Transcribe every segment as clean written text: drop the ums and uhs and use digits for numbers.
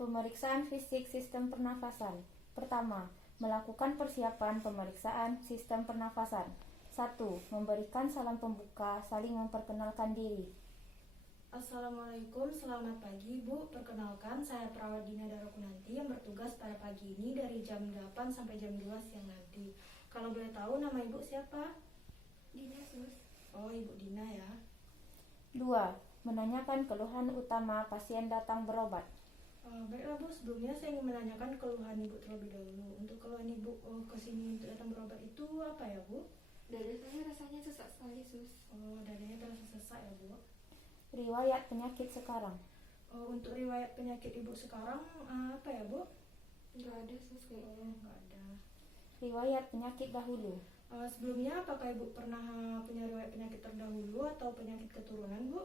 Pemeriksaan fisik sistem pernafasan. Pertama, melakukan persiapan pemeriksaan sistem pernafasan. 1. Memberikan salam pembuka, saling memperkenalkan diri. Assalamualaikum, selamat pagi Bu. Perkenalkan, saya perawat Dina Darokunanti yang bertugas pada pagi ini dari jam 8 sampai jam 2 siang nanti. Kalau boleh tahu nama Ibu siapa? Dina, Sus. Oh, Ibu Dina ya. 2. Menanyakan keluhan utama pasien datang berobat. Baiklah Bu, sebelumnya saya ingin menanyakan keluhan Ibu terlebih dahulu. Untuk keluhan Ibu kesini untuk datang berobat itu apa ya Bu? Dada saya rasanya sesak sekali, Sus. Oh, dadanya terasa sesak ya Bu. Riwayat penyakit sekarang. Untuk riwayat penyakit Ibu sekarang apa ya Bu? Nggak ada, Sus, kayaknya. Nggak ada. Riwayat penyakit dahulu. Sebelumnya apakah Ibu pernah punya riwayat penyakit terdahulu atau penyakit keturunan Bu?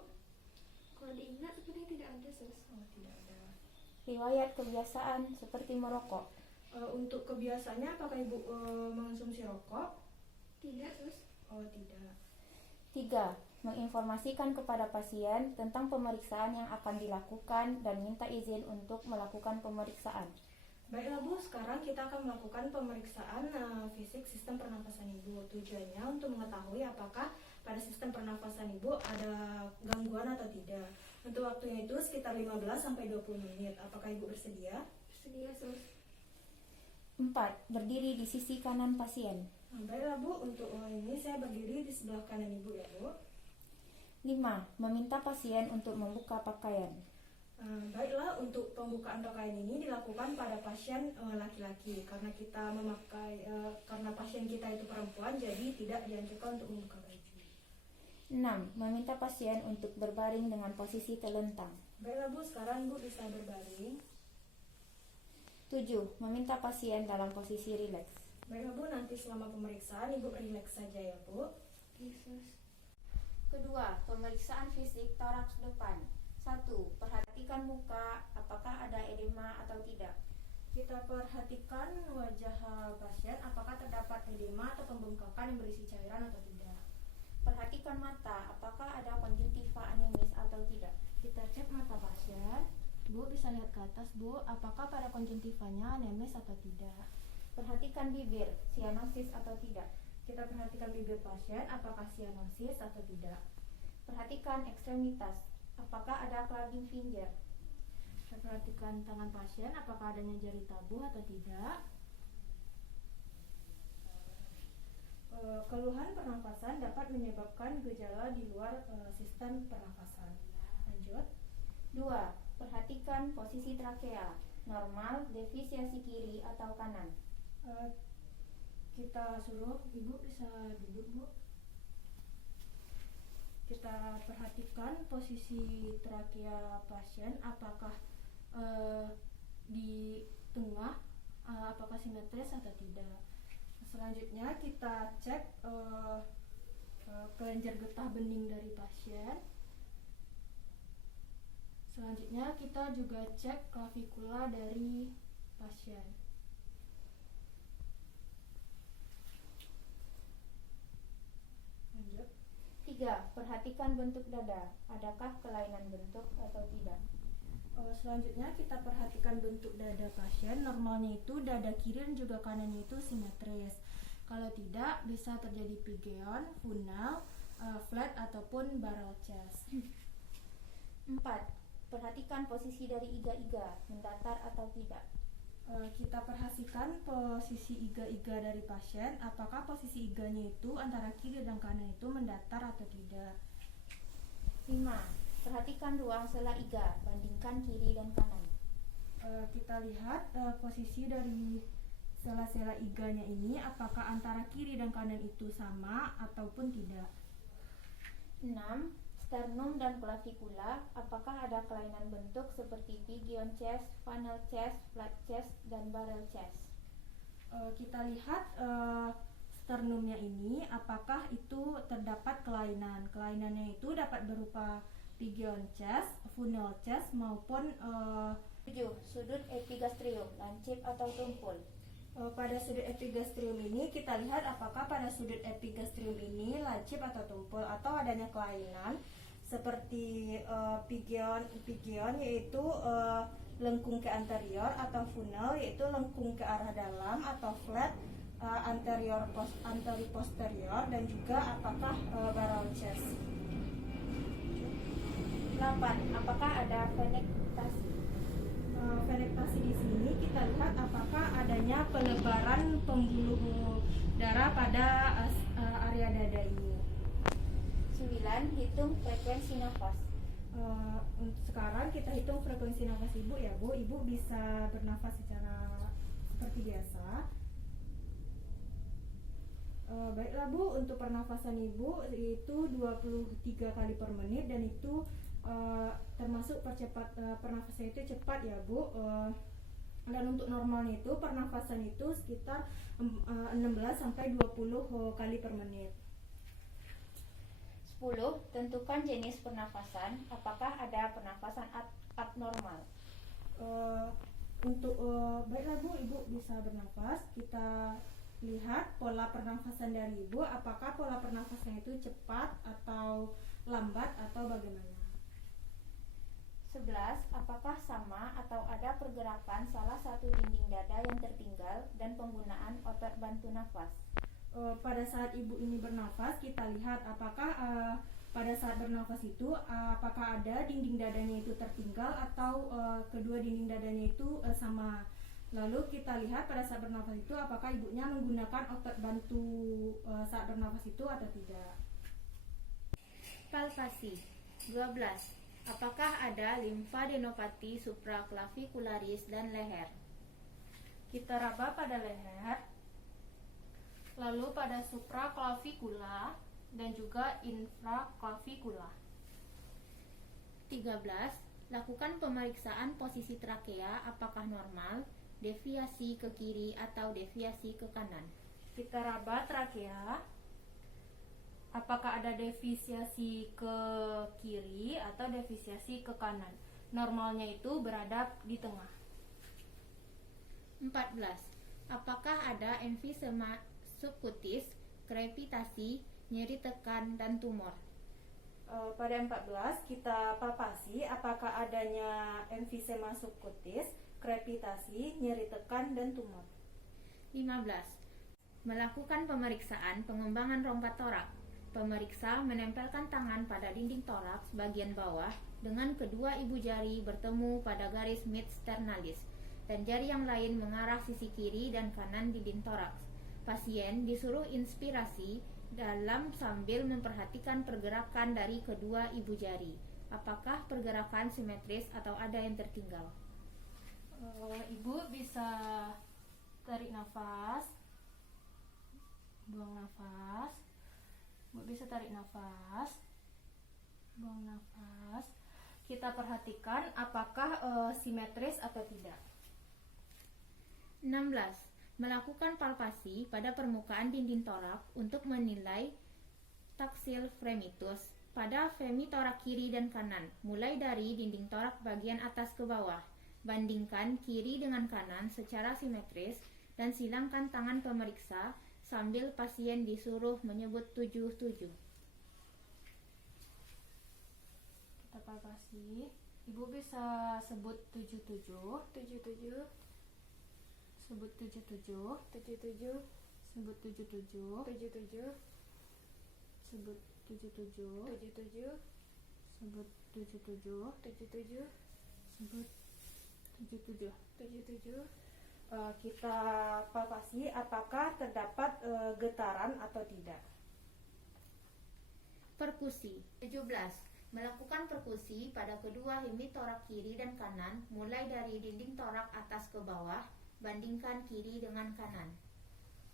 Kalau diingat sebenarnya tidak ada, Sus. Oh, tidak ada. Riwayat kebiasaan seperti merokok. Untuk kebiasaannya apakah Ibu mengonsumsi rokok? Tidak, Sus. Oh, tidak. 3. Menginformasikan kepada pasien tentang pemeriksaan yang akan dilakukan dan minta izin untuk melakukan pemeriksaan. Baiklah Bu, sekarang kita akan melakukan pemeriksaan fisik sistem pernafasan Ibu. Tujuannya untuk mengetahui apakah pada sistem pernafasan Ibu ada gangguan atau tidak. Untuk waktunya itu sekitar 15-20 menit. Apakah Ibu bersedia? Bersedia, Sus. 4. Berdiri di sisi kanan pasien. Baiklah Bu, untuk ini saya berdiri di sebelah kanan Ibu ya Bu. 5. Meminta pasien untuk membuka pakaian. Baiklah, untuk pembukaan pakaian ini dilakukan pada pasien laki-laki karena kita karena pasien kita itu perempuan, jadi tidak dianjurkan untuk membuka baju. 6. Meminta pasien untuk berbaring dengan posisi telentang. Baiklah Bu, sekarang Bu bisa berbaring. 7. Meminta pasien dalam posisi rileks. Baiklah Bu, nanti selama pemeriksaan Ibu rileks saja ya Bu. Oke, Sus. Kedua, pemeriksaan fisik toraks depan. 1. Perhatikan muka, apakah ada edema atau tidak. Kita perhatikan wajah pasien, apakah terdapat edema atau pembengkakan yang berisi cairan atau tidak. Perhatikan mata, apakah ada konjungtiva anemis atau tidak. Kita cek mata pasien. Bu bisa lihat ke atas Bu, apakah pada konjungtivanya anemis atau tidak. Perhatikan bibir, sianosis atau tidak. Kita perhatikan bibir pasien, apakah sianosis atau tidak. Perhatikan ekstremitas, apakah ada clubbing finger. Kita perhatikan tangan pasien, apakah adanya jari tabuh atau tidak. Keluhan pernafasan dapat menyebabkan gejala di luar sistem pernafasan. Lanjut. 2. Perhatikan posisi trakea, normal, defisiasi kiri atau kanan. Kita suruh Ibu bisa duduk Bu. Kita perhatikan posisi trakea pasien, apakah di tengah, apakah simetris atau tidak. Selanjutnya kita cek kelenjar getah bening dari pasien. Selanjutnya kita juga cek klavikula dari pasien. Lanjut. 3. Perhatikan bentuk dada, adakah kelainan bentuk atau tidak. Selanjutnya kita perhatikan bentuk dada pasien. Normalnya itu dada kiri dan juga kanannya itu simetris. Kalau tidak, bisa terjadi pigeon, funnel, flat ataupun barrel chest. 4. Perhatikan posisi dari iga-iga, mendatar atau tidak. Kita perhatikan posisi iga-iga dari pasien, apakah posisi iganya itu antara kiri dan kanan itu mendatar atau tidak. 5. Perhatikan ruang sela iga, bandingkan kiri dan kanan. Kita lihat posisi dari sela-sela iganya ini, apakah antara kiri dan kanan itu sama ataupun tidak. 6. Sternum dan klavikula, apakah ada kelainan bentuk seperti pigeon chest, funnel chest, flat chest, dan barrel chest. Kita lihat sternumnya ini, apakah itu terdapat kelainan. Kelainannya itu dapat berupa pigeon chest, funnel chest, maupun 7. Sudut epigastrium, lancip atau tumpul. Pada sudut epigastrium ini kita lihat apakah pada sudut epigastrium ini lancip atau tumpul atau adanya kelainan seperti pigeon yaitu lengkung ke anterior atau funnel, yaitu lengkung ke arah dalam atau flat, anterior posterior, dan juga apakah barrel chest. 8. Apakah ada venektasi? Venektasi di sini kita lihat apakah adanya pelebaran pembuluh darah pada area dada ini. 9. Hitung frekuensi nafas. Sekarang kita hitung frekuensi nafas ibu ya Bu. Ibu bisa bernafas secara seperti biasa. Baiklah Bu, untuk pernafasan ibu itu 23 kali per menit, dan itu termasuk percepat pernafasan itu cepat ya Bu. Dan untuk normalnya itu pernafasan itu sekitar 16 sampai 20 kali per menit. 10. Tentukan jenis pernafasan. Apakah ada pernafasan abnormal? Baiklah Bu, ibu bisa bernafas. Kita lihat pola pernafasan dari ibu, apakah pola pernafasannya itu cepat atau lambat atau bagaimana. 11. Apakah sama atau ada pergerakan salah satu dinding dada yang tertinggal dan penggunaan otot bantu nafas? Pada saat ibu ini bernafas, kita lihat apakah pada saat bernafas itu apakah ada dinding dadanya itu tertinggal atau kedua dinding dadanya itu sama. Lalu kita lihat pada saat bernafas itu apakah ibunya menggunakan otot bantu saat bernafas itu atau tidak. Palpasi. 12. Apakah ada limfadenopati supraclavikularis dan leher? Kita raba pada leher, lalu pada supraclavikula dan juga infraclavikula. 13. Lakukan pemeriksaan posisi trakea, apakah normal, deviasi ke kiri atau deviasi ke kanan. Kita raba trakea, apakah ada deviasi ke kiri atau deviasi ke kanan. Normalnya itu berada di tengah. 14. Apakah ada emfisema subkutis, krepitasi, nyeri tekan, dan tumor? Pada 14 kita palpasi apakah adanya emfisema subkutis, krepitasi, nyeri tekan, dan tumor. 15. Melakukan pemeriksaan pengembangan rongga torak. Pemeriksa menempelkan tangan pada dinding toraks bagian bawah dengan kedua ibu jari bertemu pada garis mid sternalis dan jari yang lain mengarah sisi kiri dan kanan dinding toraks. Pasien disuruh inspirasi dalam sambil memperhatikan pergerakan dari kedua ibu jari. Apakah pergerakan simetris atau ada yang tertinggal? Ibu bisa tarik nafas, buang nafas. Ibu bisa tarik nafas, buang nafas. Kita perhatikan apakah simetris atau tidak. 16. Melakukan palpasi pada permukaan dinding torak untuk menilai taksil fremitus pada femitorak kiri dan kanan, mulai dari dinding torak bagian atas ke bawah. Bandingkan kiri dengan kanan secara simetris dan silangkan tangan pemeriksa sambil pasien disuruh menyebut 77. Kita palpasi. Ibu bisa sebut 77, 77 sebut 77, 77 sebut 77, 77 sebut 77, 77 sebut 77, 77 sebut 77. 77 Kita palpasi apakah terdapat getaran atau tidak. Perkusi. 17. Melakukan perkusi pada kedua hemitorak kiri dan kanan, mulai dari dinding torak atas ke bawah, bandingkan kiri dengan kanan.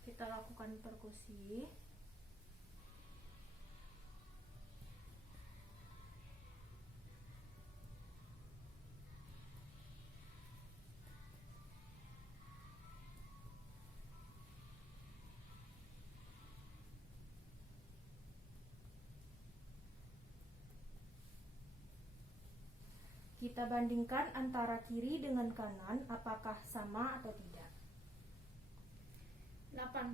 Kita lakukan perkusi. Kita bandingkan antara kiri dengan kanan, apakah sama atau tidak. 18.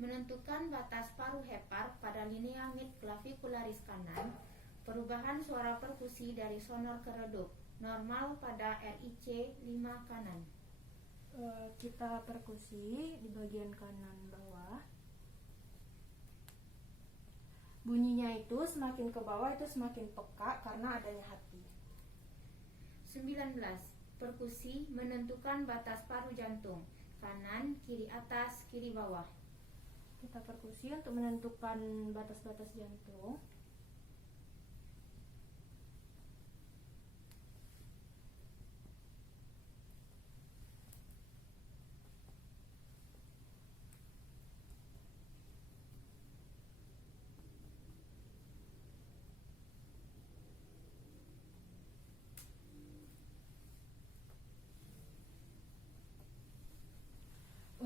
Menentukan batas paruh hepar pada linea mid clavicularis kanan, perubahan suara perkusi dari sonor ke redup, Normal pada RIC 5 kanan. Kita perkusi di bagian kanan bawah. Bunyinya itu semakin ke bawah itu semakin peka karena adanya hati. 19. Perkusi menentukan batas paru jantung. Kanan, kiri atas, kiri bawah. Kita perkusi untuk menentukan batas-batas jantung.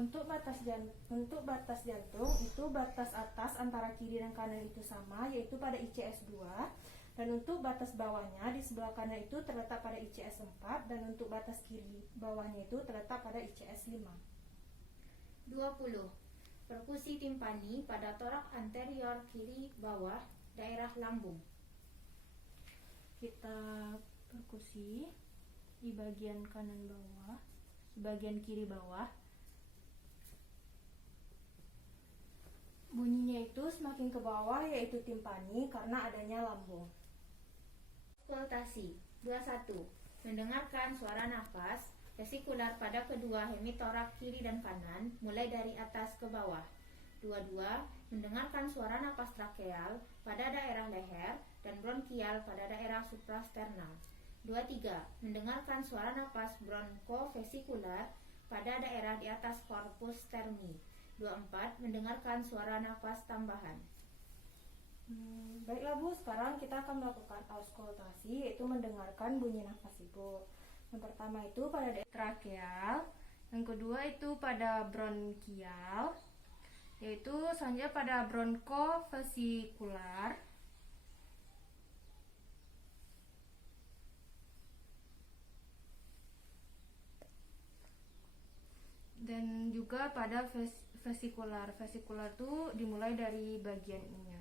Untuk batas jantung itu batas atas antara kiri dan kanan itu sama, yaitu pada ICS 2. Dan untuk batas bawahnya di sebelah kanan itu terletak pada ICS 4, dan untuk batas kiri bawahnya itu terletak pada ICS 5. 20. Perkusi timpani pada torak anterior kiri bawah, daerah lambung. Kita perkusi di bagian kanan bawah, bagian kiri bawah. Bunyinya itu semakin ke bawah, yaitu timpani karena adanya lambung. Auskultasi. 21. Mendengarkan suara nafas vesikular pada kedua hemitorak kiri dan kanan, mulai dari atas ke bawah. 22. Mendengarkan suara napas trakeal pada daerah leher dan bronkial pada daerah suprasternal. 23. Mendengarkan suara napas bronkovesikular pada daerah di atas korpus sterni. 24. Mendengarkan suara nafas tambahan. Baiklah Bu, sekarang kita akan melakukan auskultasi, yaitu mendengarkan bunyi nafas Ibu. Yang pertama itu pada daerah trakeal, yang kedua itu pada bronkial, yaitu selanjutnya pada bronkovesikular, dan juga pada vesikular. Vesikular itu dimulai dari bagian ininya.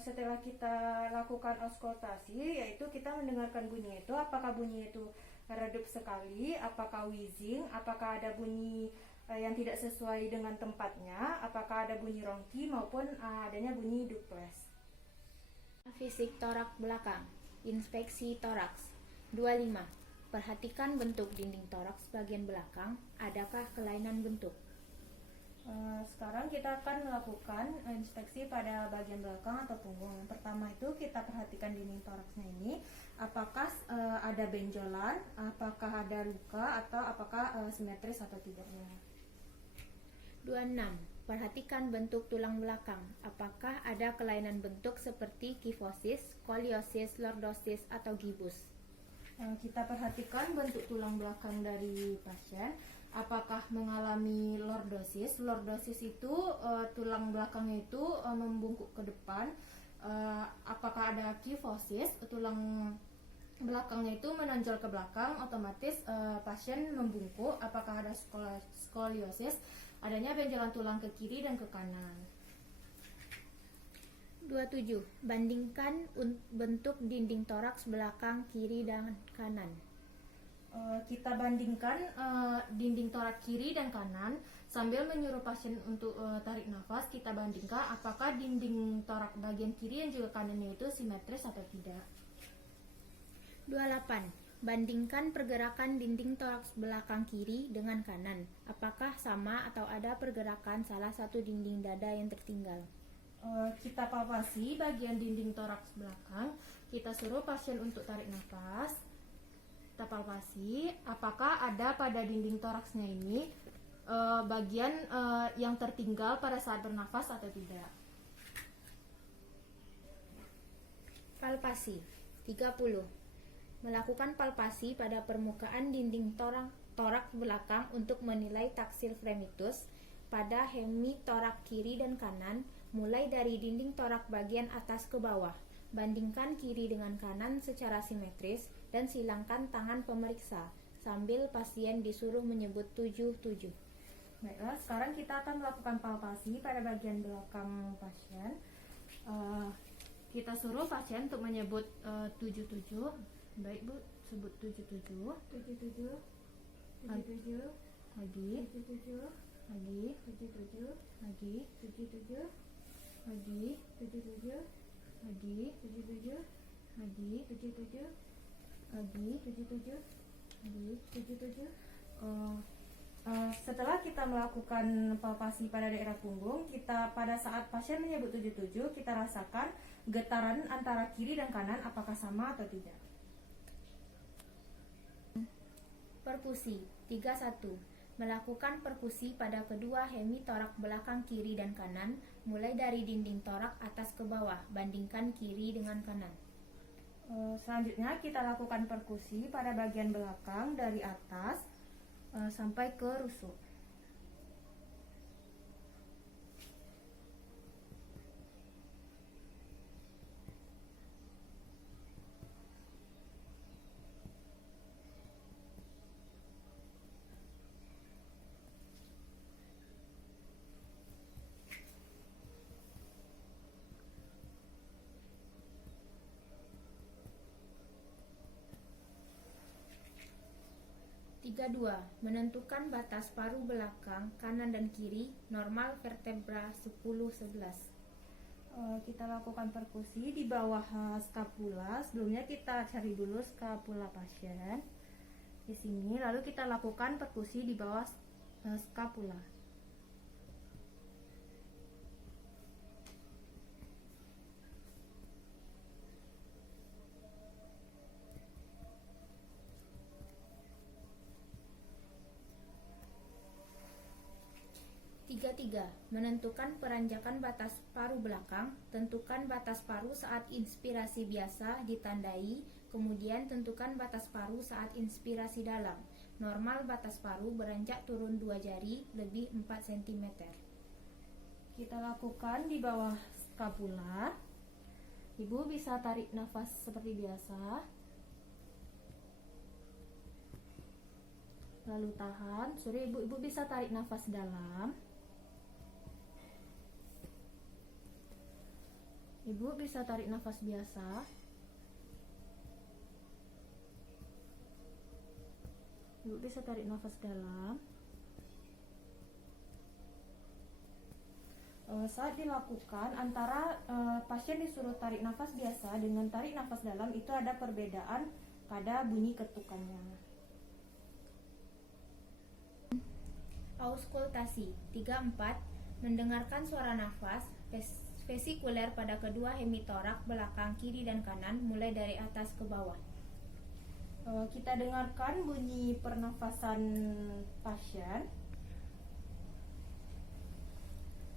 Setelah kita lakukan auskultasi, yaitu kita mendengarkan bunyi itu, apakah bunyi itu redup sekali, apakah wheezing, apakah ada bunyi yang tidak sesuai dengan tempatnya, apakah ada bunyi ronki maupun adanya bunyi duplex. Fisik torak belakang. Inspeksi toraks. 25. Perhatikan bentuk dinding toraks bagian belakang. Adakah kelainan bentuk? Sekarang kita akan melakukan inspeksi pada bagian belakang atau punggung. Yang pertama itu kita perhatikan dinding toraksnya ini, apakah ada benjolan, apakah ada luka, atau apakah simetris atau tidaknya. 26. Perhatikan bentuk tulang belakang. Apakah ada kelainan bentuk seperti kifosis, skoliosis, lordosis, atau gibus? Kita perhatikan bentuk tulang belakang dari pasien. Apakah mengalami lordosis? Lordosis itu tulang belakangnya itu membungkuk ke depan. Apakah ada kifosis? Tulang belakangnya itu menonjol ke belakang, otomatis pasien membungkuk. Apakah ada skoliosis? Adanya benjolan tulang ke kiri dan ke kanan. 27. Bandingkan bentuk dinding toraks belakang kiri dan kanan. Kita bandingkan dinding torak kiri dan kanan sambil menyuruh pasien untuk tarik nafas. Kita bandingkan apakah dinding torak bagian kiri dan juga kanannya itu simetris atau tidak. 28. Bandingkan pergerakan dinding toraks belakang kiri dengan kanan. Apakah sama atau ada pergerakan salah satu dinding dada yang tertinggal? Kita palpasi bagian dinding toraks belakang. Kita suruh pasien untuk tarik nafas. Kita palpasi apakah ada pada dinding toraksnya ini bagian yang tertinggal pada saat bernafas atau tidak. Palpasi. 30. Melakukan palpasi pada permukaan dinding torak belakang untuk menilai taksil fremitus pada hemitorak kiri dan kanan, mulai dari dinding torak bagian atas ke bawah. Bandingkan kiri dengan kanan secara simetris dan silangkan tangan pemeriksa sambil pasien disuruh menyebut 77. Baiklah, sekarang kita akan melakukan palpasi pada bagian belakang pasien. Kita suruh pasien untuk menyebut 77. Baik Bu, sebut 77. 77 77 Lagi, 77 lagi, 77 lagi, 77 lagi, 77 lagi, 77 lagi, 77 lagi, 77 lagi. 77 Setelah kita melakukan palpasi pada daerah punggung, kita pada saat pasien menyebut 77, kita rasakan getaran antara kiri dan kanan apakah sama atau tidak. Perkusi 31. Melakukan perkusi pada kedua hemitorak belakang kiri dan kanan, mulai dari dinding torak atas ke bawah, bandingkan kiri dengan kanan. Selanjutnya kita lakukan perkusi pada bagian belakang dari atas sampai ke rusuk. Tiga dua. Menentukan batas paru belakang kanan dan kiri, normal vertebra 10-11. Kita lakukan perkusi di bawah skapula. Sebelumnya kita cari dulu skapula pasien di sini, lalu kita lakukan perkusi di bawah skapula. Tiga tiga. Menentukan peranjakan batas paru belakang, tentukan batas paru saat inspirasi biasa ditandai, kemudian tentukan batas paru saat inspirasi dalam. Normal batas paru beranjak turun 2 jari lebih 4 cm. Kita lakukan di bawah skapula. Ibu bisa tarik nafas seperti biasa. Lalu tahan. Ibu bisa tarik nafas dalam. Ibu bisa tarik nafas biasa. Ibu bisa tarik nafas dalam. Saat dilakukan antara pasien disuruh tarik nafas biasa dengan tarik nafas dalam itu ada perbedaan pada bunyi ketukannya. Auskultasi 34. Mendengarkan suara nafas vesikuler pada kedua hemitorak belakang kiri dan kanan mulai dari atas ke bawah. Kita dengarkan bunyi pernafasan pasien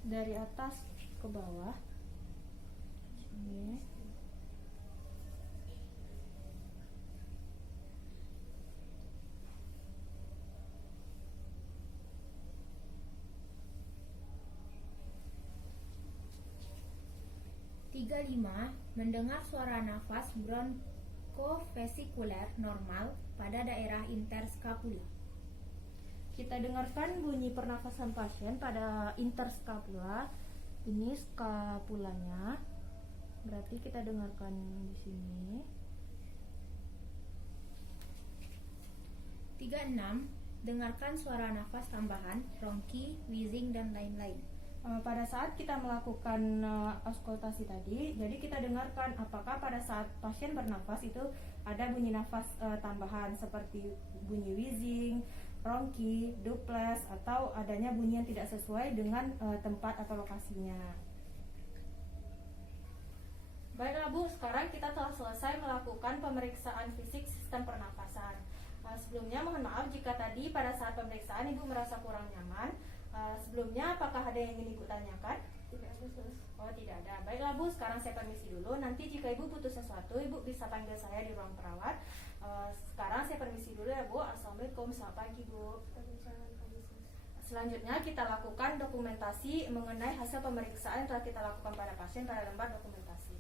dari atas ke bawah. Sini. Tiga lima. Mendengar suara nafas bronkofesikuler normal pada daerah interskapula. Kita dengarkan bunyi pernafasan pasien pada interskapula. Ini skapulanya. Berarti kita dengarkan di sini. 36. Dengarkan suara nafas tambahan, bronki, wheezing, dan lain-lain. Pada saat kita melakukan auskultasi tadi, jadi kita dengarkan apakah pada saat pasien bernafas itu ada bunyi nafas tambahan seperti bunyi wheezing, bronki, duplex, atau adanya bunyi yang tidak sesuai dengan tempat atau lokasinya. Baiklah Bu, sekarang kita telah selesai melakukan pemeriksaan fisik sistem pernafasan. Sebelumnya mohon maaf jika tadi pada saat pemeriksaan Ibu merasa kurang nyaman. Sebelumnya apakah ada yang ingin Ibu tanyakan? Tidak ada, Sus. Oh, tidak ada. Baiklah Bu, sekarang saya permisi dulu. Nanti jika Ibu butuh sesuatu, Ibu bisa panggil saya di ruang perawat. Sekarang saya permisi dulu ya Bu. Assalamualaikum, selamat pagi Bu. Waalaikumsalam, Sus. Selanjutnya kita lakukan dokumentasi mengenai hasil pemeriksaan yang telah kita lakukan pada pasien pada lembar dokumentasi.